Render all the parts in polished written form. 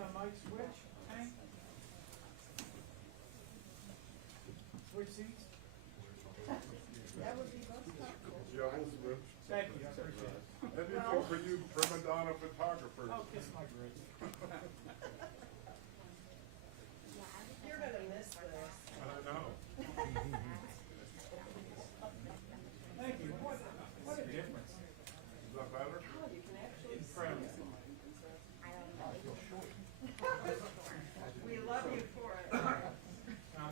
Mike, switch, Hank? Switch seats? That would be most comfortable. Yeah, we'll switch. Thank you, I appreciate it. Anything for you prima donna photographers. Oh, kiss my grits. You're gonna miss this. I know. Thank you. What a difference. Is that better? Oh, you can actually Incredible. We love you for it. I'm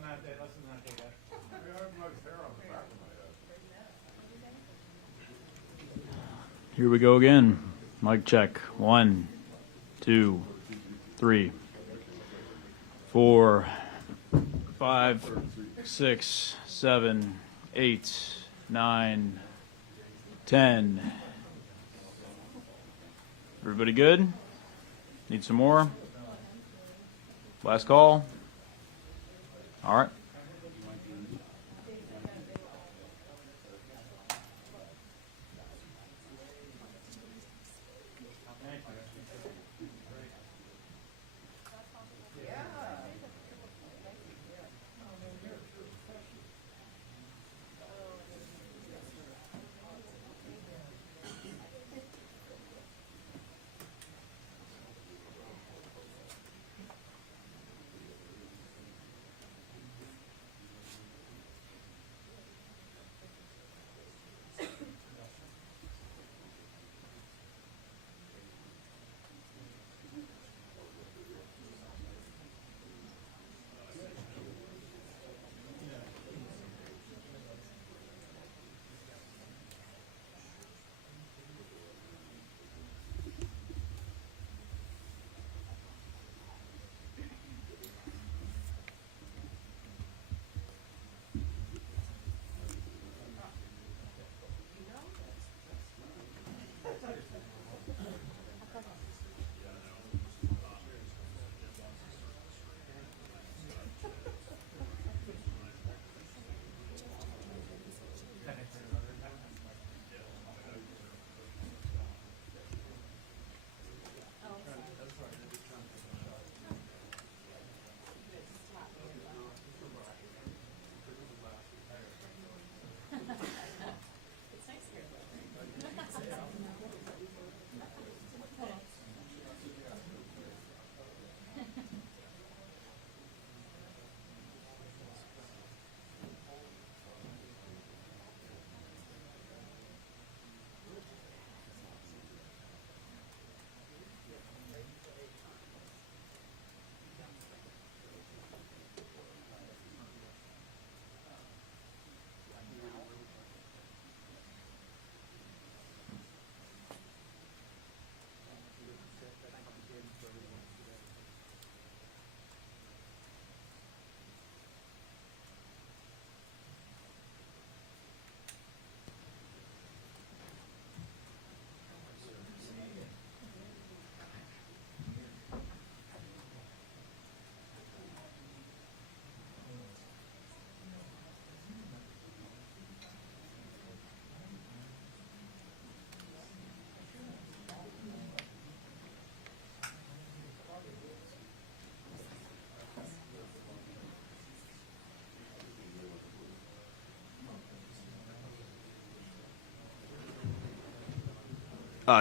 not that, let's not do that. Yeah, I have nice hair on the back of my head. Here we go again. Mic check. 1, 2, 3, 4, 5, 6, 7, 8, 9, 10. Everybody good? Need some more? Last call? All right.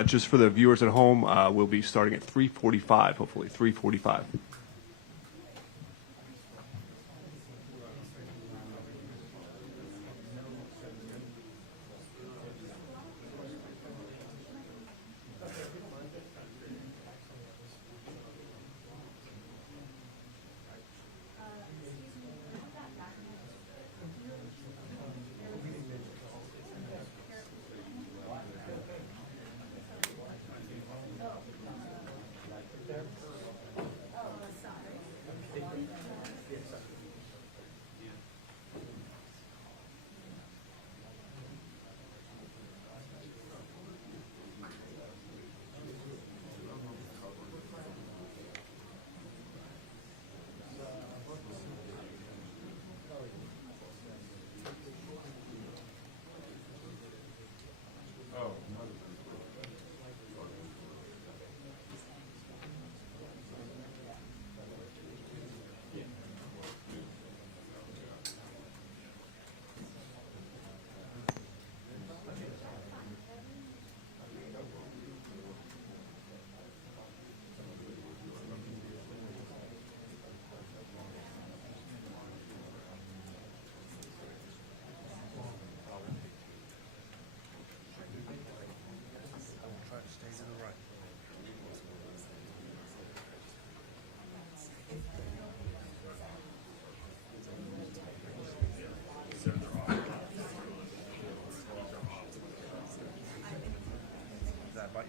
Just for the viewers at home, we'll be starting at 3:45, hopefully, 3:45.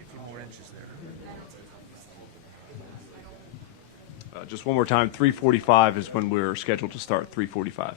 a few more inches there. Just one more time, 3:45 is when we're scheduled to start, 3:45.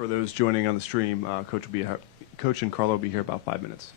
For those joining on the stream, Coach and Carla will be here about 5 minutes.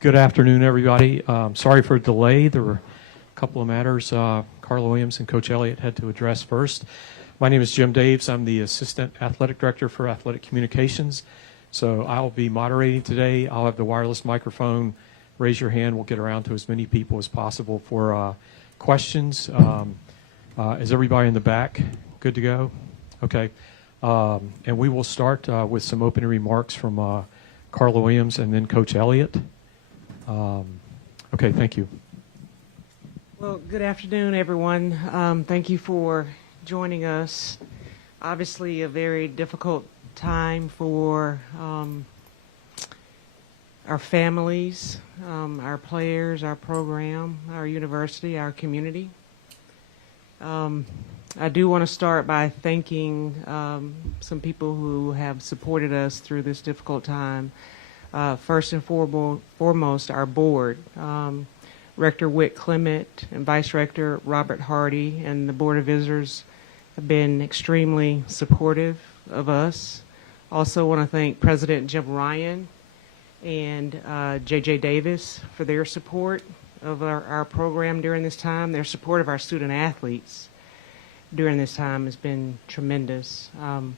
Good afternoon, everybody. Sorry for the delay. There were a couple of matters Carla Williams and Coach Elliott had to address first. My name is Jim Daves. I'm the Assistant Athletic Director for Athletic Communications So I'll be moderating today. I'll have the wireless microphone. Raise your hand. We'll get around to as many people as possible for questions. Is everybody in the back good to go? Okay. And we will start with some opening remarks from Carla Williams and then Coach Elliott. Okay, thank you. Well, good afternoon, everyone. Thank you for joining us. Obviously, a very difficult time for our families, our players, our program, our university, our community. I do want to start by thanking some people who have supported us through this difficult time. First and foremost, our board. Rector Whit Clement and Vice Rector Robert Hardy and the Board of Visitors have been extremely supportive of us. Also want to thank President Jim Ryan and J.J. Davis for their support of our program during this time. Their support of our student athletes during this time has been tremendous. Want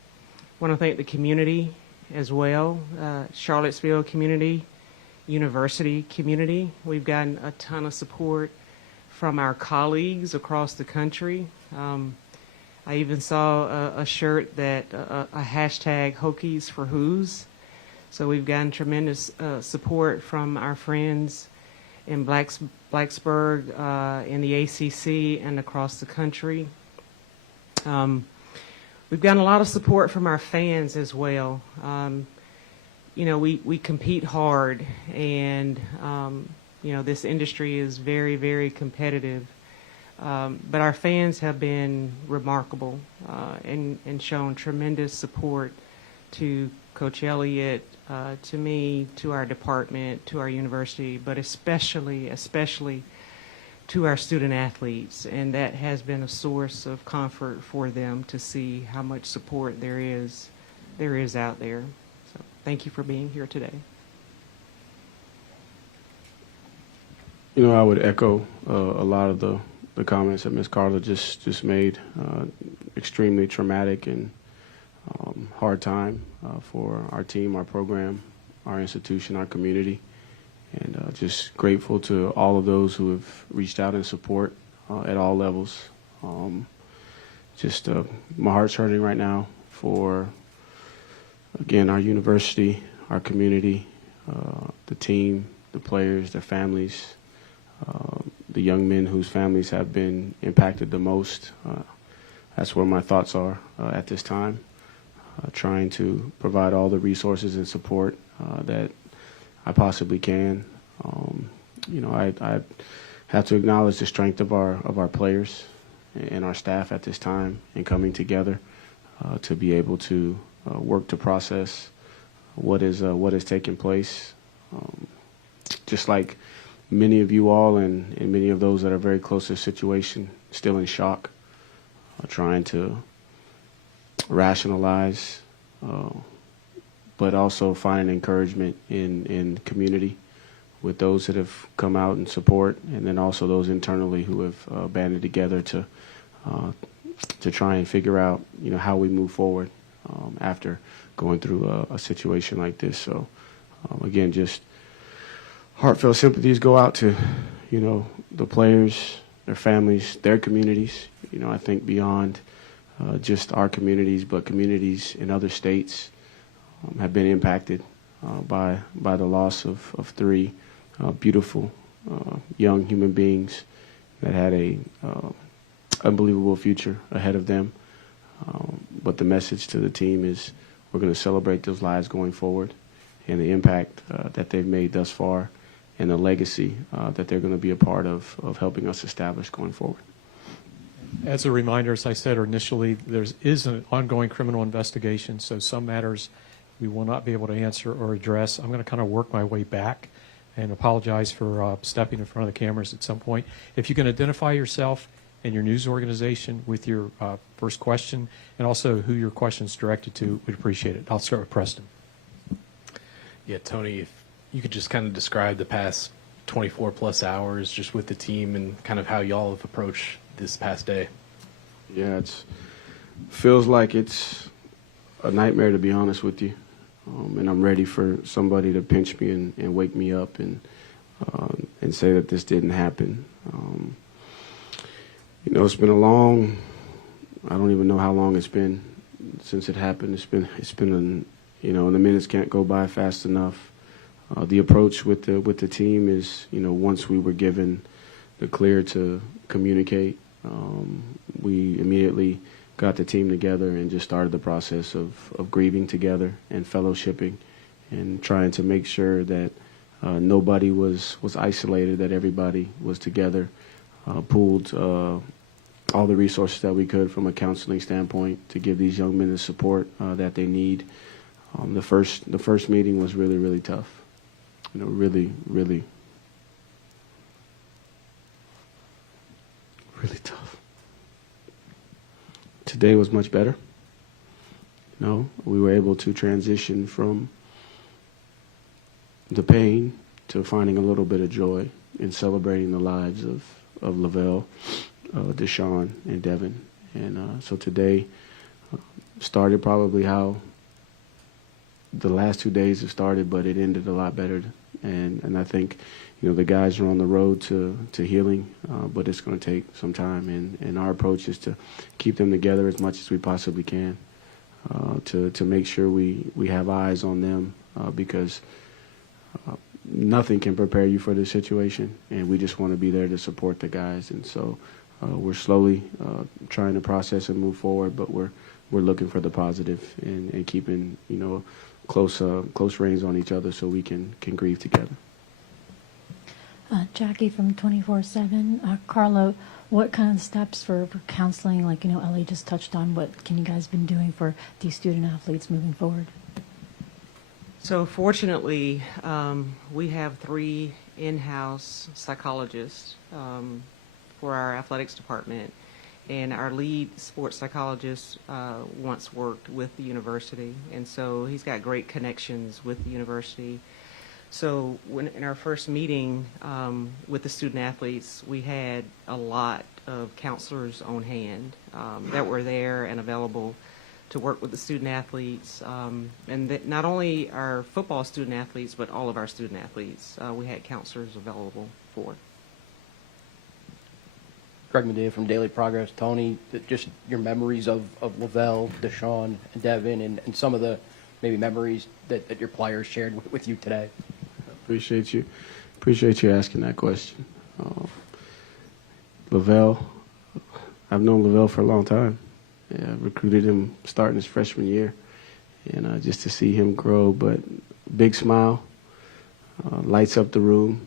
to thank the community as well, Charlottesville community, university community. We've gotten a ton of support from our colleagues across the country. I even saw a shirt that a hashtag Hokies for Who's. So we've gotten tremendous support from our friends in Blacksburg, in the ACC, and across the country. We've gotten a lot of support from our fans as well. You know, we compete hard, and you know, this industry is very, very competitive. But our fans have been remarkable and shown tremendous support to Coach Elliott, to me, to our department, to our university, but especially to our student athletes. And that has been a source of comfort for them to see how much support there is out there. So thank you for being here today. You know, I would echo a lot of the comments that Ms. Carla just made. Extremely traumatic and hard time for our team, our program, our institution, our community. And just grateful to all of those who have reached out in support at all levels. My heart's hurting right now for, again, our university, our community, the team, the players, their families, the young men whose families have been impacted the most. That's where my thoughts are at this time, trying to provide all the resources and support that I possibly can. You know, I have to acknowledge the strength of our players and our staff at this time in coming together to be able to work to process what is taking place. Just like many of you all and many of those that are very close to the situation, still in shock, trying to rationalize, but also find encouragement in community with those that have come out and support, and then also those internally who have banded together to try and figure out, you know, how we move forward after going through a situation like this. So again, just heartfelt sympathies go out to, you know, the players, their families, their communities. You know, I think beyond just our communities, but communities in other states have been impacted by the loss of three beautiful young human beings that had a unbelievable future ahead of them. But the message to the team is we're going to celebrate those lives going forward and the impact that they've made thus far and the legacy that they're going to be a part of helping us establish going forward. As a reminder, as I said initially, there is an ongoing criminal investigation, so some matters we will not be able to answer or address. I'm going to kind of work my way back and apologize for stepping in front of the cameras at some point. If you can identify yourself and your news organization with your first question and also who your question is directed to, we'd appreciate it. I'll start with Preston. Yeah, Tony, if you could just kind of describe the past 24 plus hours just with the team and kind of how y'all have approached this past day. Yeah, feels like it's a nightmare, to be honest with you. And I'm ready for somebody to pinch me and wake me up and say that this didn't happen. It's been a long, I don't even know how long it's been since it happened. It's been the minutes can't go by fast enough. The approach with the team is, once we were given the clear to communicate, we immediately got the team together and just started the process of grieving together and fellowshipping and trying to make sure that nobody was isolated, that everybody was together, pooled all the resources that we could from a counseling standpoint to give these young men the support that they need. The first meeting was really, really tough. Really, really, really tough. Today was much better. We were able to transition from the pain to finding a little bit of joy in celebrating the lives of Lavelle, Deshaun, and Devin. And so today started probably how the last 2 days have started, but it ended a lot better. And I think, the guys are on the road to healing, but it's going to take some time. And our approach is to keep them together as much as we possibly can, to make sure we have eyes on them, because nothing can prepare you for this situation, and we just want to be there to support the guys. And so we're slowly trying to process and move forward, but we're looking for the positive and keeping, close reins on each other so we can grieve together. Jackie from 24/7. Carla, what kind of steps for counseling, like, Ellie just touched on, what can you guys been doing for these student athletes moving forward? So fortunately, we have 3 in-house psychologists for our athletics department, and our lead sports psychologist once worked with the university, and so he's got great connections with the university. So in our first meeting with the student athletes, we had a lot of counselors on hand that were there and available to work with the student athletes, and that not only our football student athletes, but all of our student athletes, we had counselors available for. Greg Medea from Daily Progress. Tony, just your memories of Lavelle, Deshaun, and Devin, and some of the maybe memories that your players shared with you today. Appreciate you asking that question. Lavelle, I've known Lavelle for a long time. Yeah, I recruited him starting his freshman year, and just to see him grow, but big smile, lights up the room,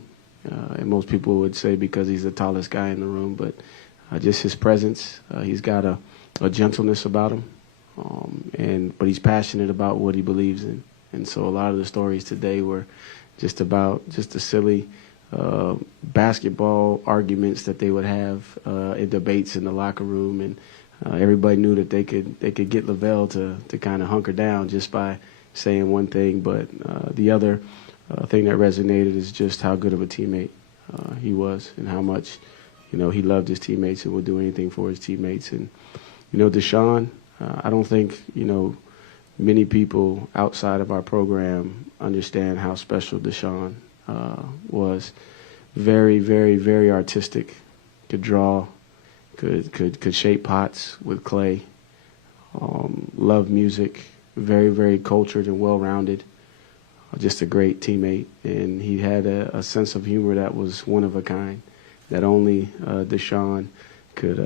and most people would say because he's the tallest guy in the room, but just his presence, he's got a gentleness about him, but he's passionate about what he believes in, and so a lot of the stories today were just about the silly basketball arguments that they would have in debates in the locker room, and everybody knew that they could get Lavelle to kind of hunker down just by saying one thing, but the other thing that resonated is just how good of a teammate he was, and how much he loved his teammates and would do anything for his teammates. And Deshaun, I don't think many people outside of our program understand how special Deshaun was. Very, very, very artistic. Could draw. Could shape pots with clay. Loved music. Very, very cultured and well-rounded. Just a great teammate, and he had a sense of humor that was one of a kind, that only Deshaun could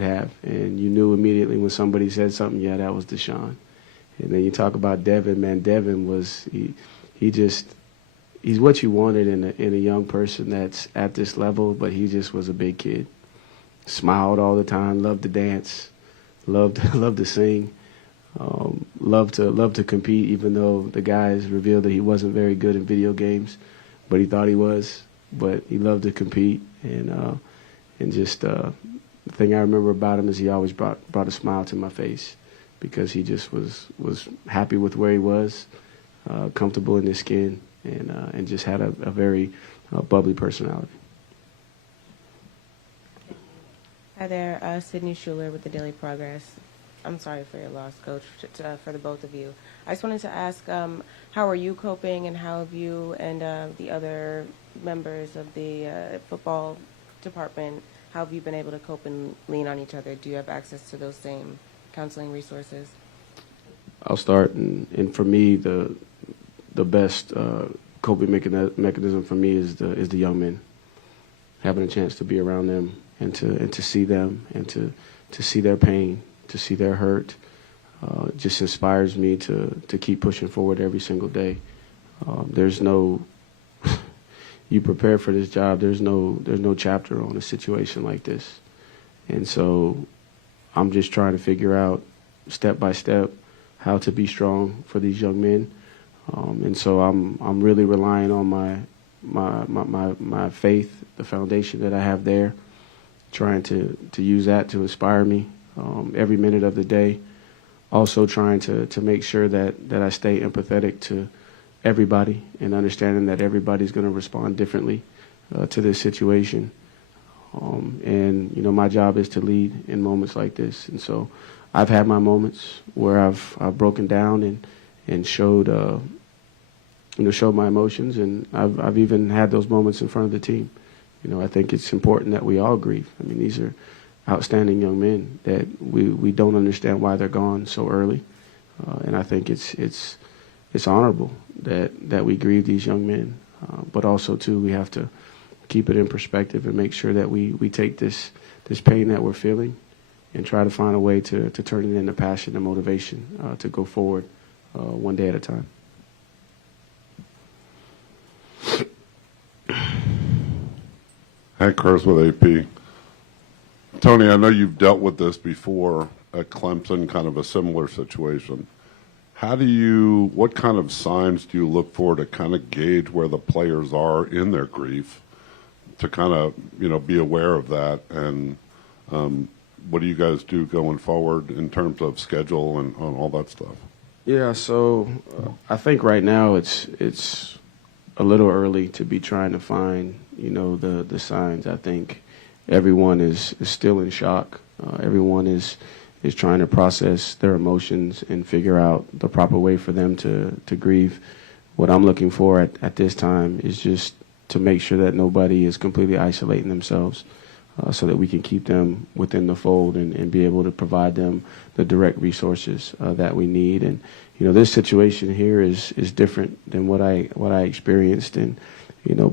have. And you knew immediately when somebody said something, yeah, that was Deshaun. And then you talk about Devin, man. Devin was he's what you wanted in a young person that's at this level, but he just was a big kid. Smiled all the time, loved to dance, loved to sing, loved to compete, even though the guys revealed that he wasn't very good in video games, but he thought he was. But he loved to compete, and just the thing I remember about him is he always brought a smile to my face, because he just was happy with where he was, comfortable in his skin, and just had a very bubbly personality. Hi there, Sydney Schuler with the Daily Progress. I'm sorry for your loss, Coach, for the both of you. I just wanted to ask, how are you coping, and how have you and the other members of the football department, how have you been able to cope and lean on each other? Do you have access to those same counseling resources? I'll start, and for me, the best coping mechanism for me is the young men. Having a chance to be around them and to see them and to see their pain, to see their hurt, just inspires me to keep pushing forward every single day. There's no you prepare for this job. There's no chapter on a situation like this, and so I'm just trying to figure out step by step how to be strong for these young men, and so I'm really relying on my faith, the foundation that I have there, trying to use that to inspire me every minute of the day. Also trying to make sure that I stay empathetic to everybody and understanding that everybody's going to respond differently to this situation. And, you know, my job is to lead in moments like this. And so I've had my moments where I've broken down and showed my emotions, and I've even had those moments in front of the team. You know, I think it's important that we all grieve. I mean, these are outstanding young men that we don't understand why they're gone so early, and I think it's honorable that we grieve these young men, but also too we have to keep it in perspective and make sure that we take this pain that we're feeling and try to find a way to turn it into passion and motivation to go forward one day at a time. Hank Hurst with AP. Tony, I know you've dealt with this before at Clemson, kind of a similar situation. What kind of signs do you look for to kind of gauge where the players are in their grief, to kind of, be aware of that? And what do you guys do going forward in terms of schedule and all that stuff? Yeah, so I think right now it's a little early to be trying to find, the signs. I think everyone is still in shock. Everyone is trying to process their emotions and figure out the proper way for them to grieve. What I'm looking for at this time is just to make sure that nobody is completely isolating themselves, so that we can keep them within the fold and be able to provide them the direct resources that we need. And this situation here is different than what I experienced. And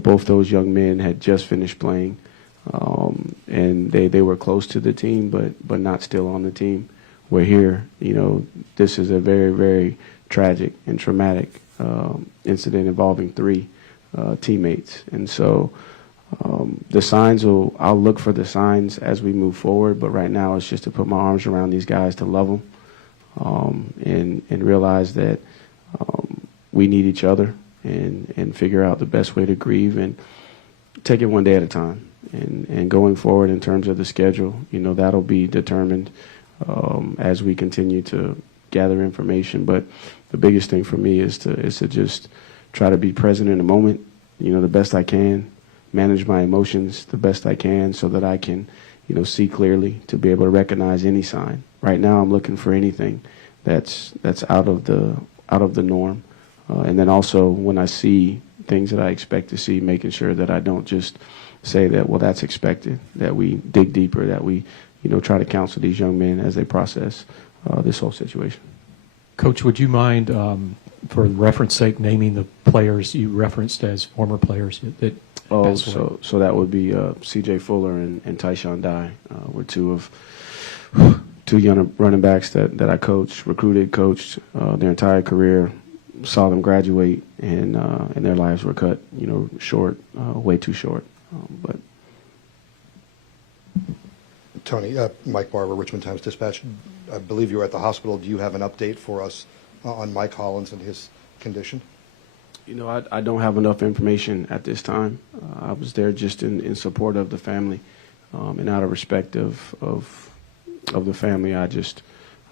both those young men had just finished playing, and they were close to the team, but not still on the team. We're here. This is a very, very tragic and traumatic incident involving 3 teammates. And so the signs I'll look for the signs as we move forward, but right now it's just to put my arms around these guys, to love them, and realize that we need each other, and figure out the best way to grieve and take it one day at a time. And going forward in terms of the schedule, that'll be determined as we continue to gather information. But the biggest thing for me is to just try to be present in the moment, the best I can, manage my emotions the best I can, so that I can, see clearly, to be able to recognize any sign. Right now, I'm looking for anything that's out of the norm, and then also when I see things that I expect to see, making sure that I don't just say that, well, that's expected, that we dig deeper, that we, try to counsel these young men as they process this whole situation. Coach, would you mind, for reference sake, naming the players you referenced as former players that passed away? So that would be C.J. Fuller and Tyshawn Dye were two young running backs that I coached, coached their entire career, saw them graduate, and their lives were cut, short, way too short. But Tony, Mike Barber, Richmond Times-Dispatch. I believe you were at the hospital. Do you have an update for us on Mike Hollins and his condition? I don't have enough information at this time. I was there just in support of the family, and out of respect of the family, I just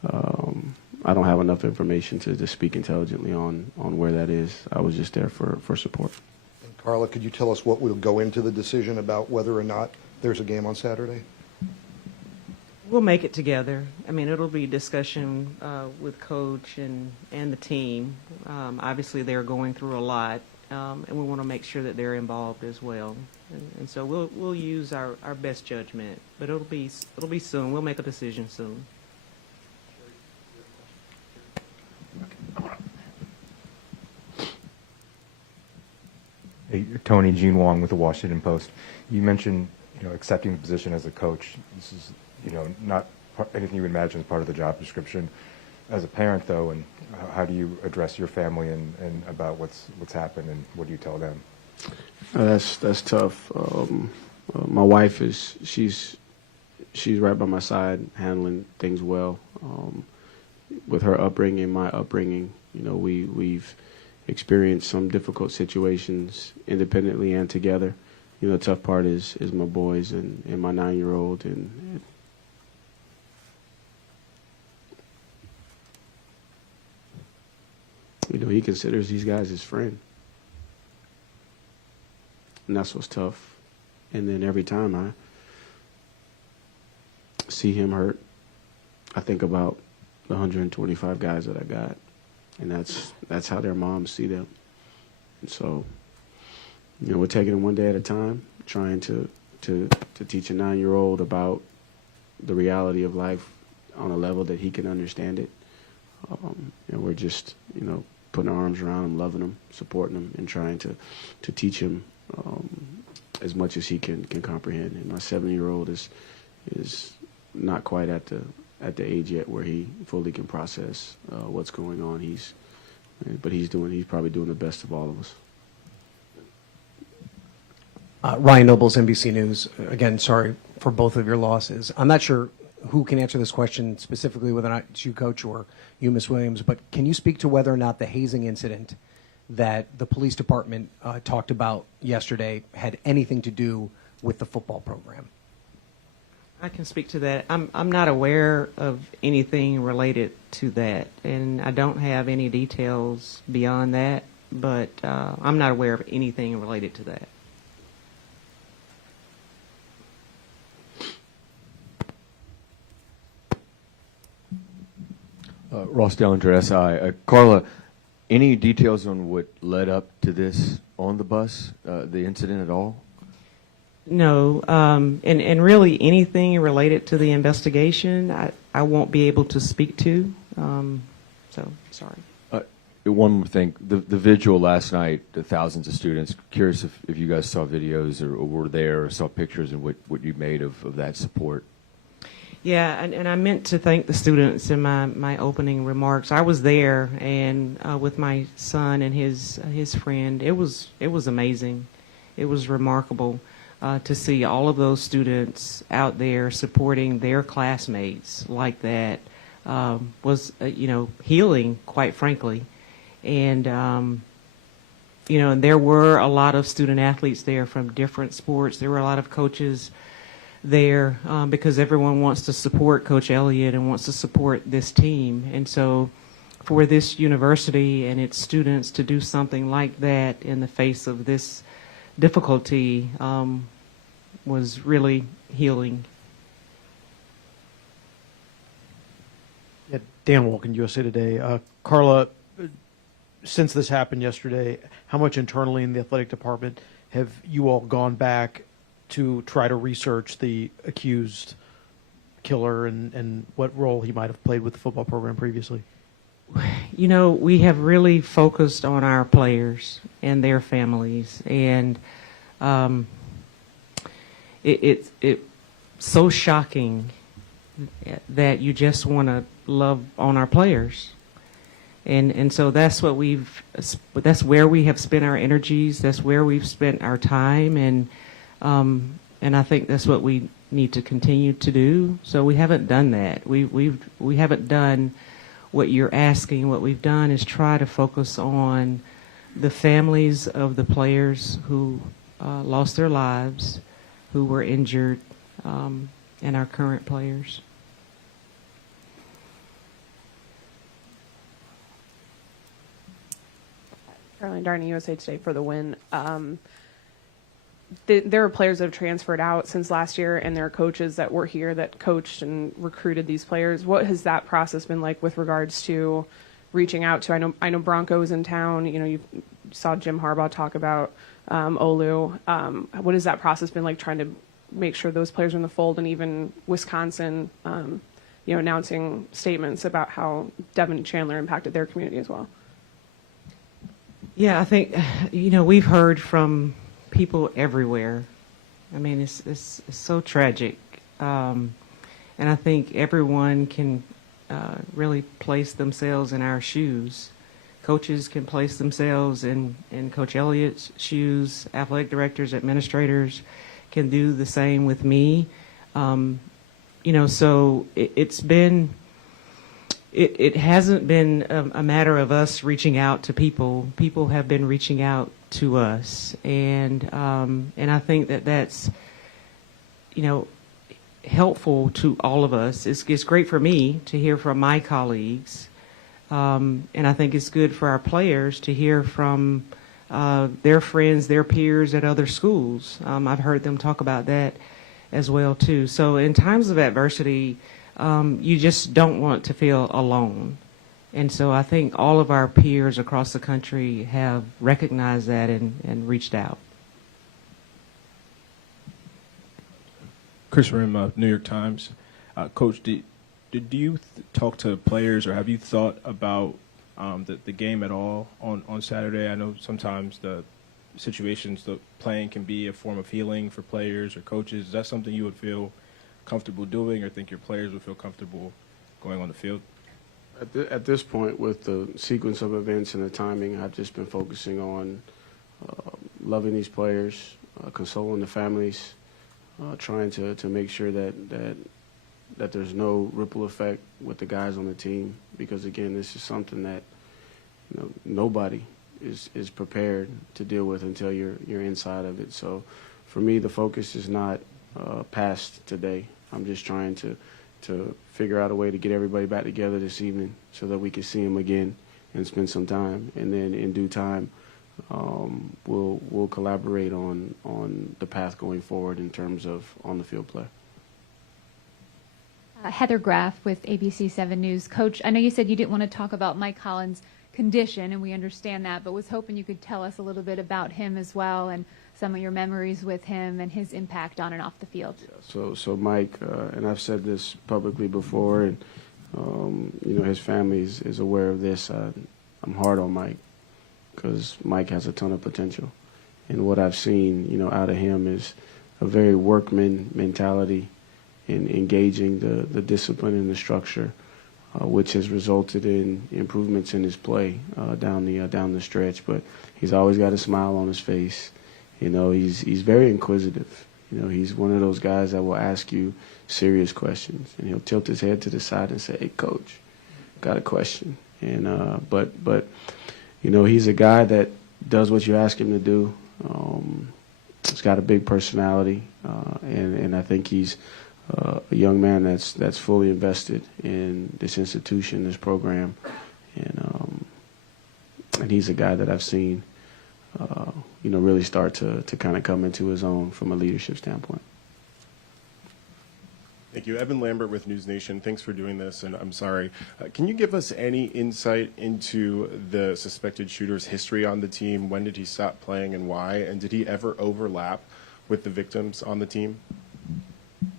I don't have enough information to speak intelligently on where that is. I was just there for support. And Carla, could you tell us what will go into the decision about whether or not there's a game on Saturday? We'll make it together. I mean, it'll be discussion with coach and the team. Obviously, they're going through a lot, and we want to make sure that they're involved as well. And so we'll use our best judgment, but it'll be soon. We'll make a decision soon. Hey, Tony, Gene Wong with the Washington Post. You mentioned, accepting the position as a coach. This is, not anything you would imagine as part of the job description. As a parent, though, and how do you address your family and about what's happened, and what do you tell them? That's tough. My wife she's right by my side, handling things well. With her upbringing, my upbringing, we've experienced some difficult situations independently and together. The tough part is my boys and my 9-year-old and he considers these guys his friend. And that's what's tough. And then every time I see him hurt, I think about the 125 guys that I got. And that's how their moms see them. And so, we're taking it one day at a time, trying to teach a 9-year-old about the reality of life on a level that he can understand it. We're just, putting our arms around him, loving him, supporting him, and trying to teach him as much as he can comprehend. And my 7-year-old is not quite at the age yet where he fully can process what's going on. But he's probably doing the best of all of us. Ryan Nobles, NBC News. Again, sorry for both of your losses. I'm not sure who can answer this question specifically, whether or not it's you, Coach, or you, Ms. Williams, but can you speak to whether or not the hazing incident that the police department talked about yesterday had anything to do with the football program? I can speak to that. I'm not aware of anything related to that, and I don't have any details beyond that, but I'm not aware of anything related to that. Ross Dellinger, SI. Carla, any details on what led up to this on the bus, the incident at all? No, and really anything related to the investigation, I won't be able to speak to. So sorry. One more thing, the vigil last night, the thousands of students. Curious if you guys saw videos or were there or saw pictures and what you made of that support. Yeah, and I meant to thank the students in my opening remarks. I was there and with my son and his friend. It was amazing. It was remarkable to see all of those students out there supporting their classmates like that. Was healing, quite frankly, and and there were a lot of student athletes there from different sports. There were a lot of coaches there because everyone wants to support Coach Elliott and wants to support this team. And so for this university and its students to do something like that in the face of this difficulty was really healing. Yeah, Dan Wolkin, USA Today. Carla, since this happened yesterday, how much internally in the athletic department have you all gone back to try to research the accused killer and what role he might have played with the football program previously? We have really focused on our players and their families, and it's so shocking that you just want to love on our players. And so that's where we have spent our energies. That's where we've spent our time, and I think that's what we need to continue to do. So we haven't done that. We haven't done what you're asking. What we've done is try to focus on the families of the players who lost their lives, who were injured, and our current players. Caroline Darney, USA Today for the win. there are players that have transferred out since last year, and there are coaches that were here that coached and recruited these players. What has that process been like with regards to reaching out to? I know Bronco's in town. You saw Jim Harbaugh talk about Olu. What has that process been like, trying to make sure those players are in the fold, and even Wisconsin, announcing statements about how Devin Chandler impacted their community as well? Yeah, I think, we've heard from people everywhere. I mean, it's so tragic. And I think everyone can really place themselves in our shoes. Coaches can place themselves in Coach Elliott's shoes. Athletic directors, administrators can do the same with me. So it's been... It hasn't been a matter of us reaching out to people. People have been reaching out to us, and I think that's helpful to all of us. It's great for me to hear from my colleagues, and I think it's good for our players to hear from their friends, their peers at other schools. I've heard them talk about that as well too. So in times of adversity, you just don't want to feel alone. And so I think all of our peers across the country have recognized that and reached out. Chris Rim, New York Times. Coach, did you talk to players, or have you thought about the game at all on Saturday? I know sometimes the situations, the playing can be a form of healing for players or coaches. Is that something you would feel comfortable doing, or think your players would feel comfortable going on the field? At this point, with the sequence of events and the timing, I've just been focusing on loving these players, consoling the families, trying to make sure that there's no ripple effect with the guys on the team, because again, this is something that nobody is prepared to deal with until you're inside of it. So for me, the focus is not past today. I'm just trying to figure out a way to get everybody back together this evening so that we can see them again and spend some time. And then in due time, we'll collaborate on the path going forward in terms of on the field play. Heather Graff with ABC 7 News. Coach, I know you said you didn't want to talk about Mike Collins' condition, and we understand that, but was hoping you could tell us a little bit about him as well, and some of your memories with him and his impact on and off the field. So Mike, and I've said this publicly before, and his family is aware of this. I'm hard on Mike because Mike has a ton of potential, and what I've seen, out of him is a very workman mentality in engaging the discipline and the structure, which has resulted in improvements in his play down the stretch. But he's always got a smile on his face. He's very inquisitive. He's one of those guys that will ask you serious questions, and he'll tilt his head to the side and say, "Hey, Coach, got a question." And but he's a guy that does what you ask him to do. He's got a big personality, and I think he's a young man that's fully invested in this institution, this program, and he's a guy that I've seen really start to kind of come into his own from a leadership standpoint. Thank you. Evan Lambert with News Nation. Thanks for doing this, and I'm sorry. Can you give us any insight into the suspected shooter's history on the team? When did he stop playing and why? And did he ever overlap with the victims on the team?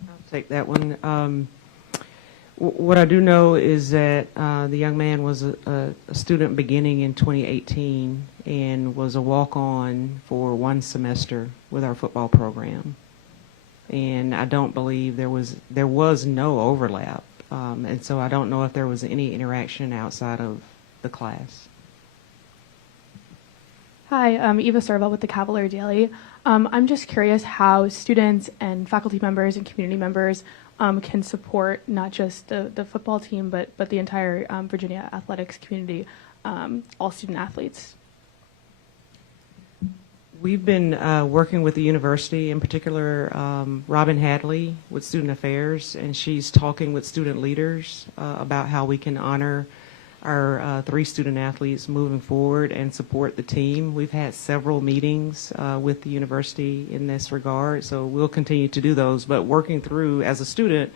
I'll take that one. What I do know is that the young man was a student beginning in 2018 and was a walk-on for one semester with our football program. And I don't believe there was no overlap, and so I don't know if there was any interaction outside of the class. Hi, I'm Eva Serval with the Cavalier Daily. I'm just curious how students and faculty members and community members can support not just the football team, but the entire Virginia athletics community, all student athletes. We've been working with the university, in particular Robin Hadley with Student Affairs, and she's talking with student leaders about how we can honor our 3 student athletes moving forward and support the team. We've had several meetings with the university in this regard, so we'll continue to do those. But working through, as a student,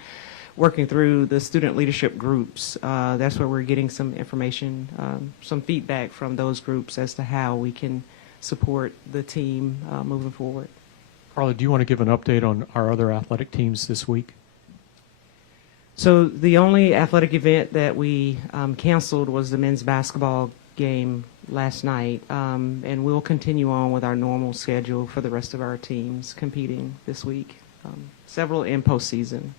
working through the student leadership groups, that's where we're getting some information, some feedback from those groups as to how we can support the team moving forward. Carla, do you want to give an update on our other athletic teams this week? So the only athletic event that we canceled was the men's basketball game last night, and we'll continue on with our normal schedule for the rest of our teams competing this week, several in postseason.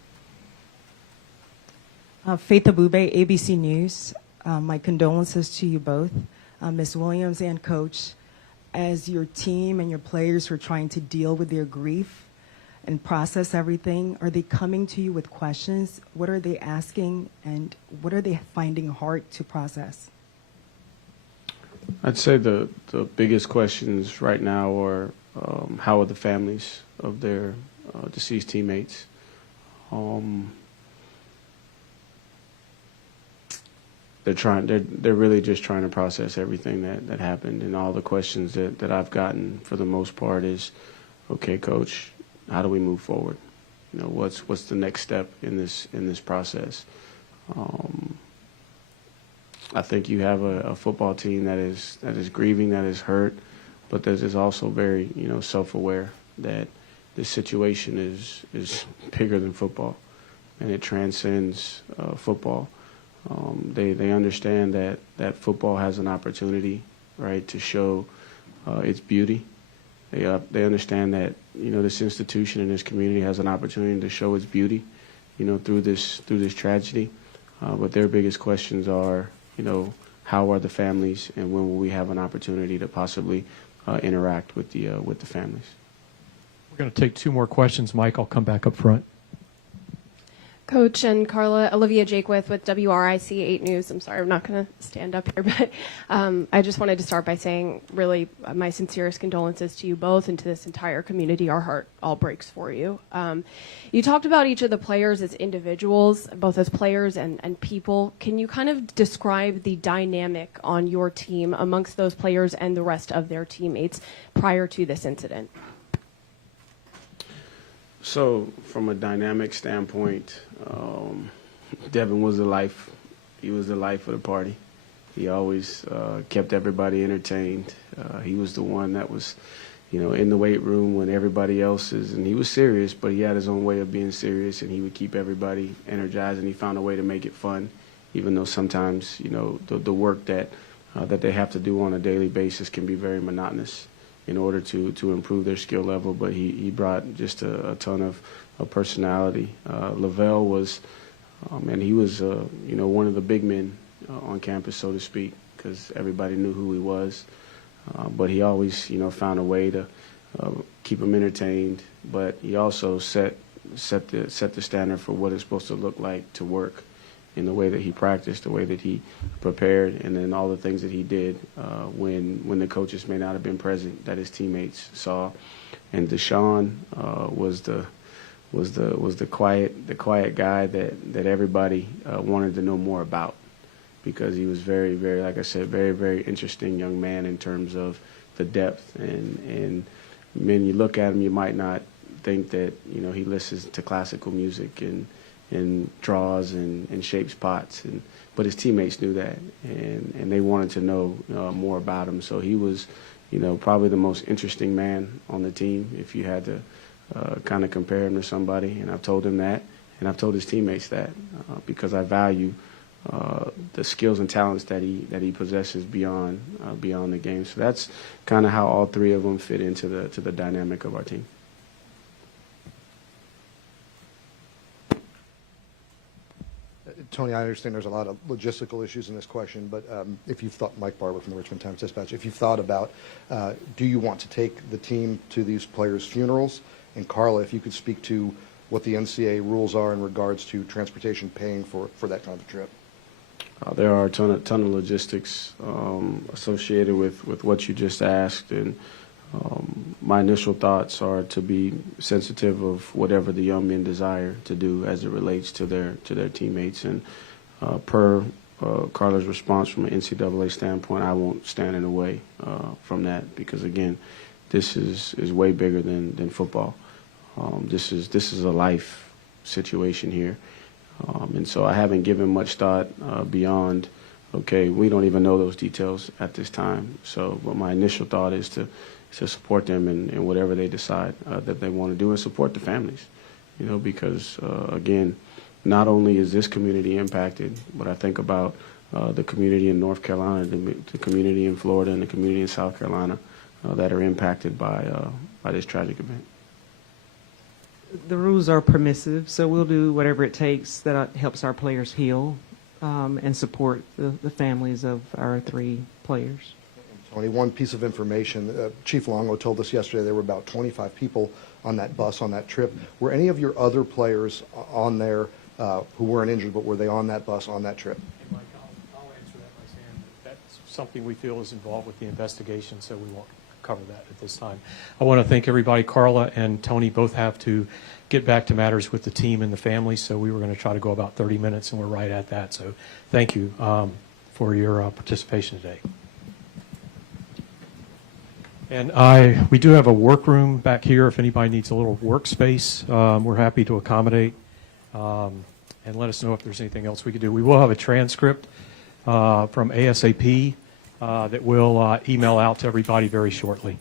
Faith Abube, ABC News. My condolences to you both, Ms. Williams and Coach, as your team and your players are trying to deal with their grief and process everything. Are they coming to you with questions? What are they asking, and what are they finding hard to process? I'd say the biggest questions right now are how are the families of their deceased teammates? They're really just trying to process everything that happened, and all the questions that I've gotten for the most part is, okay, Coach, how do we move forward? You know, what's the next step in this process? I think you have a football team that is grieving, that is hurt, but that is also very, self-aware that this situation is bigger than football, and it transcends football. They understand that football has an opportunity, right, to show its beauty. They understand that this institution and this community has an opportunity to show its beauty, through this tragedy. But their biggest questions are, how are the families, and when will we have an opportunity to possibly interact with the families? We're going to take 2 more questions. Mike, I'll come back up front. Coach and Carla, Olivia Jakewith with WRIC 8 News. I'm sorry, I'm not going to stand up here, but I just wanted to start by saying really my sincerest condolences to you both and to this entire community. Our heart all breaks for you. You talked about each of the players as individuals, both as players and people. Can you kind of describe the dynamic on your team amongst those players and the rest of their teammates prior to this incident? So, from a dynamic standpoint, Devin was the life. He was the life of the party. He always kept everybody entertained. He was the one that was, in the weight room when everybody else is, and he was serious, but he had his own way of being serious, and he would keep everybody energized, and he found a way to make it fun, even though sometimes, the work that they have to do on a daily basis can be very monotonous in order to improve their skill level, but he brought just a ton of personality. Lavelle was, and he was, one of the big men on campus, so to speak, because everybody knew who he was. But he always, found a way to keep them entertained. But he also set the standard for what it's supposed to look like to work, in the way that he practiced, the way that he prepared, and then all the things that he did when the coaches may not have been present, that his teammates saw. And Deshaun was the quiet guy that everybody wanted to know more about, because he was very, very, like I said, very, very interesting young man in terms of the depth. And when you look at him, you might not think that he listens to classical music and draws and shapes pots, but his teammates knew that, and they wanted to know more about him. So he was, probably the most interesting man on the team, if you had to kind of compare him to somebody. And I've told him that, and I've told his teammates that, because I value the skills and talents that he possesses beyond the game. So that's kind of how all 3 of them fit into the dynamic of our team. Tony, I understand there's a lot of logistical issues in this question, but if you've thought, Mike Barber from the Richmond Times-Dispatch, if you've thought about, do you want to take the team to these players' funerals? And Carla, if you could speak to what the NCAA rules are in regards to transportation paying for that kind of a trip. There are a ton of logistics associated with what you just asked, and my initial thoughts are to be sensitive of whatever the young men desire to do as it relates to their teammates. And per Carla's response from an NCAA standpoint, I won't stand in the way from that because, again, this is way bigger than football. This is a life situation here. And so I haven't given much thought beyond, okay, we don't even know those details at this time. So but my initial thought is to support them in whatever they decide that they want to do and support the families, because, again, not only is this community impacted, but I think about the community in North Carolina, the community in Florida, and the community in South Carolina that are impacted by this tragic event. The rules are permissive, so we'll do whatever it takes that helps our players heal and support the families of our 3 players. Tony, one piece of information. Chief Longo told us yesterday there were about 25 people on that bus on that trip. Were any of your other players on there who weren't injured, but were they on that bus on that trip? Hey, Mike, I'll answer that by saying that's something we feel is involved with the investigation, so we won't cover that at this time. I want to thank everybody. Carla and Tony both have to get back to matters with the team and the family, so we were going to try to go about 30 minutes, and we're right at that. So thank you for your participation today. And we do have a workroom back here if anybody needs a little workspace. We're happy to accommodate. And let us know if there's anything else we could do. We will have a transcript from ASAP that we'll email out to everybody very shortly.